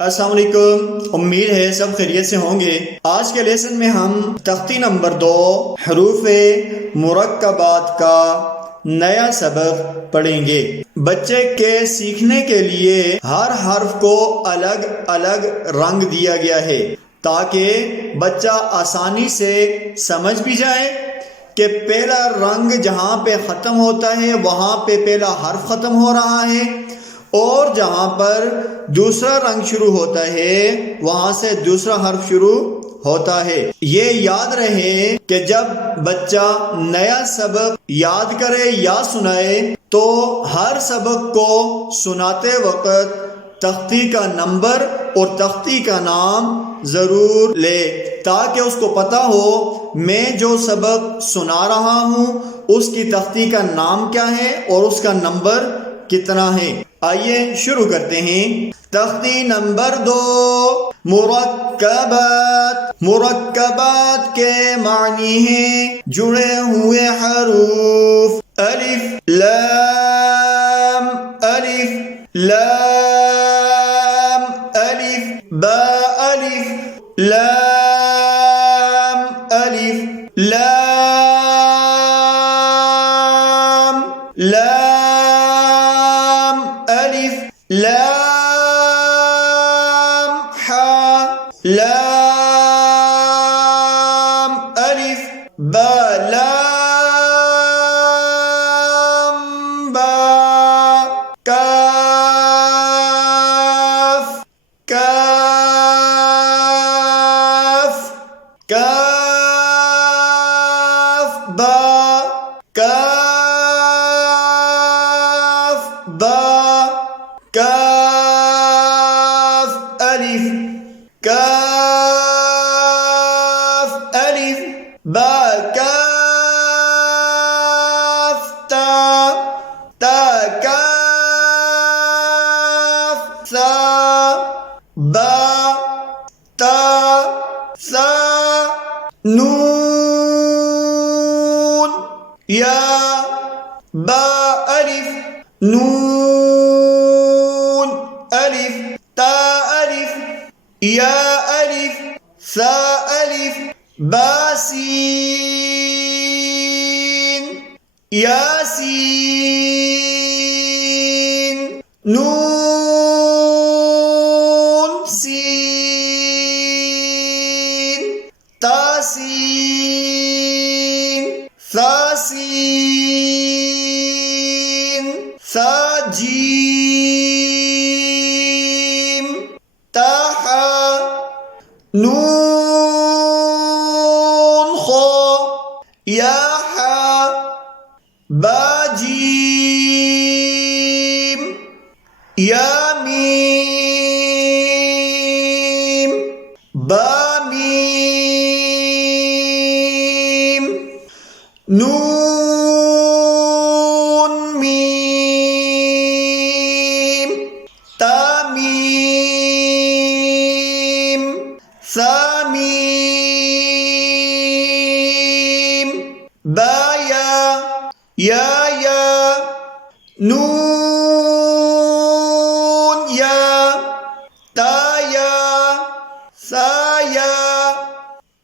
السلام علیکم، امید ہے سب خیریت سے ہوں گے۔ آج کے لیسن میں ہم تختی نمبر 2 حروف مرکبات کا نیا سبق پڑھیں گے۔ بچے کے سیکھنے کے لیے ہر حرف کو الگ الگ رنگ دیا گیا ہے تاکہ بچہ آسانی سے سمجھ بھی جائے کہ پہلا رنگ جہاں پہ ختم ہوتا ہے وہاں پہ پہلا حرف ختم ہو رہا ہے، اور جہاں پر دوسرا رنگ شروع ہوتا ہے وہاں سے دوسرا حرف شروع ہوتا ہے۔ یہ یاد رہے کہ جب بچہ نیا سبق یاد کرے یا سنائے تو ہر سبق کو سناتے وقت تختی کا نمبر اور تختی کا نام ضرور لے تاکہ اس کو پتہ ہو میں جو سبق سنا رہا ہوں اس کی تختی کا نام کیا ہے اور اس کا نمبر کتنا ہے۔ آئیے شروع کرتے ہیں۔ تختی نمبر 2 مرکبات۔ مرکبات کے معنی ہیں جڑے ہوئے حروف۔ الف لام الف لام الف با الف لام الف لام لام لام حا لام الف با لام با کاف کاف کاف با کاف با کاف الف کاف الف با کاف تا تا کاف ثا با تا ثا نون یا با الف نون الف تا الف یا الف ثا الف با سین یاسین نون سین تاسین ثاسین ثا جیم تاحا نون خو یا حا با جیم یا میم با میم نون میم تا میم ثا میم با یا یا یا نون یا تا یا ثا یا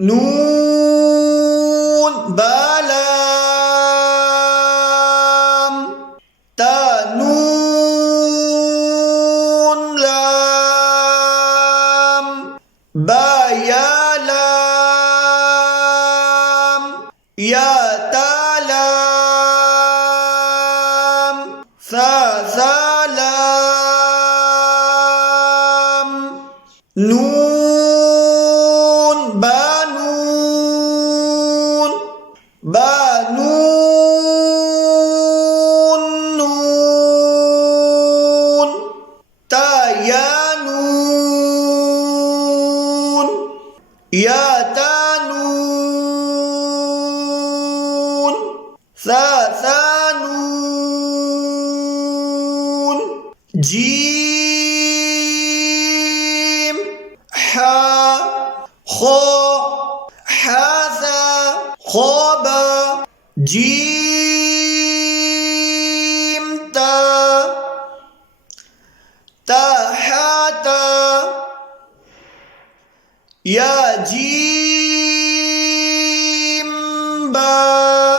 نون با لام تا نون لام با یا لام یا تا لام ثا ثا لام نون با نون با نون نون تا یا نون یا تا نون ثا ثا نون جیم حا خو حاثا خوبا جیم تا تا حاتا یا جیم با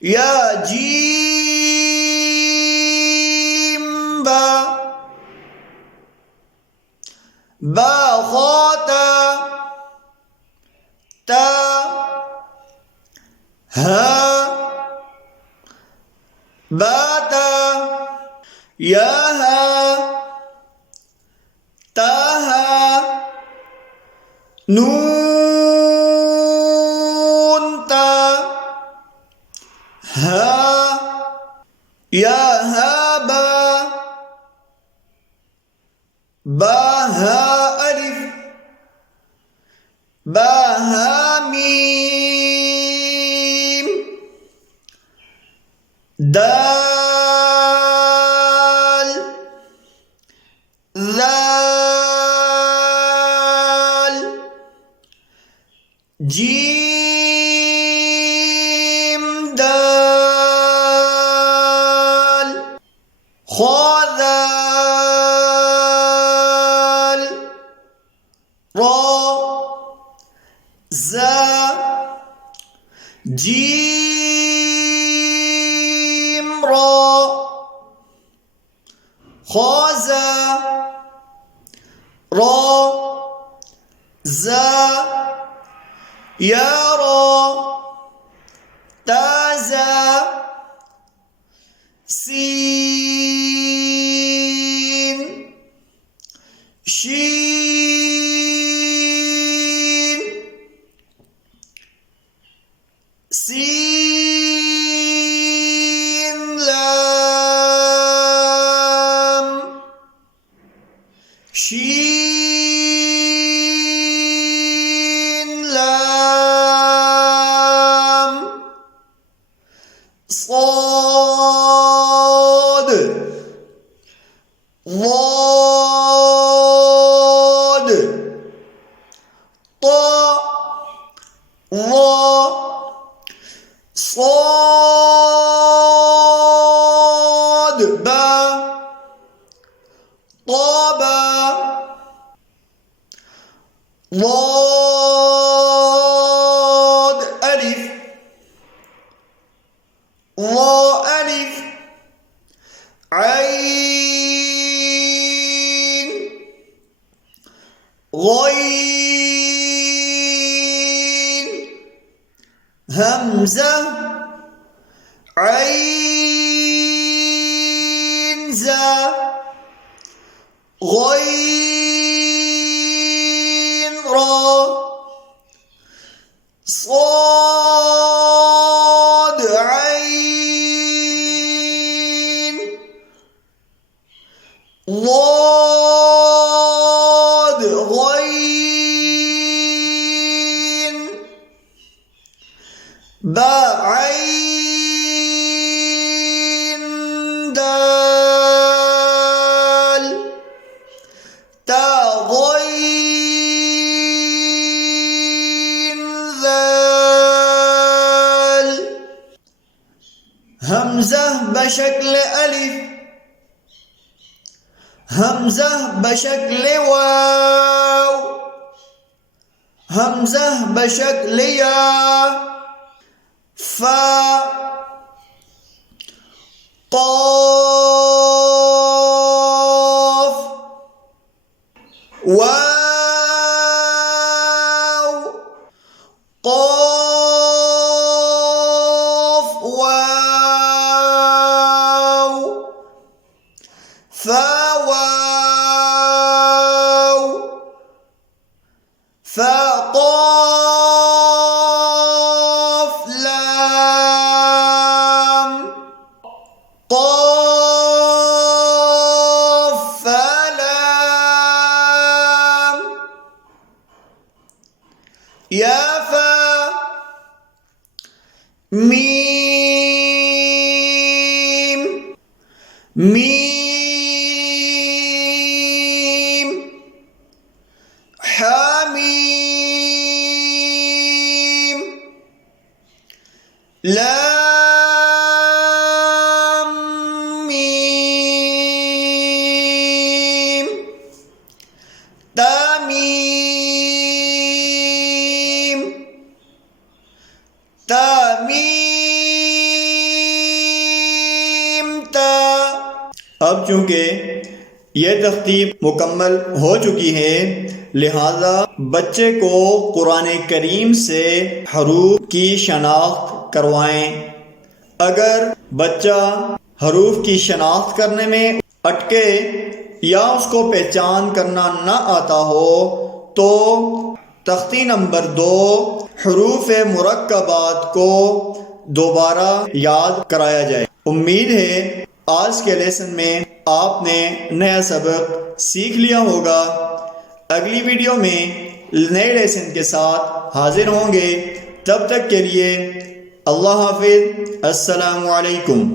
یا جیم با با خاتا تا ها باتا یا ها تاها نون تا ها یا ها با با ها الف با ها میم دال ذال جیم دال خاذال را زا جیم را خازا را زا یارا تازا سین شین سین لام شين لام صاد ضاد طاء ظا صاد با طابا ضاد ألف ضا ألف عين غين همزة عين زا غين را صاد عين ضاد غين با عين دال تا غين ذال همزة بشكل ألف همزة بشكل واو همزة بشكل يا فا قاف واو قاف واو فا واو فا قاف لام قاف فا لام يا فا ميم ميم حميم لام ميم تاميم اب چونکہ یہ تختی مکمل ہو چکی ہے، لہذا بچے کو قرآن کریم سے حروف کی شناخت کروائیں۔ اگر بچہ حروف کی شناخت کرنے میں اٹکے یا اس کو پہچان کرنا نہ آتا ہو تو تختی نمبر 2 حروف مرکبات کو دوبارہ یاد کرایا جائے۔ امید ہے آج کے لیسن میں آپ نے نیا سبق سیکھ لیا ہوگا۔ اگلی ویڈیو میں نئے لیسن کے ساتھ حاضر ہوں گے، تب تک کے لیے اللہ حافظ، السلام علیکم۔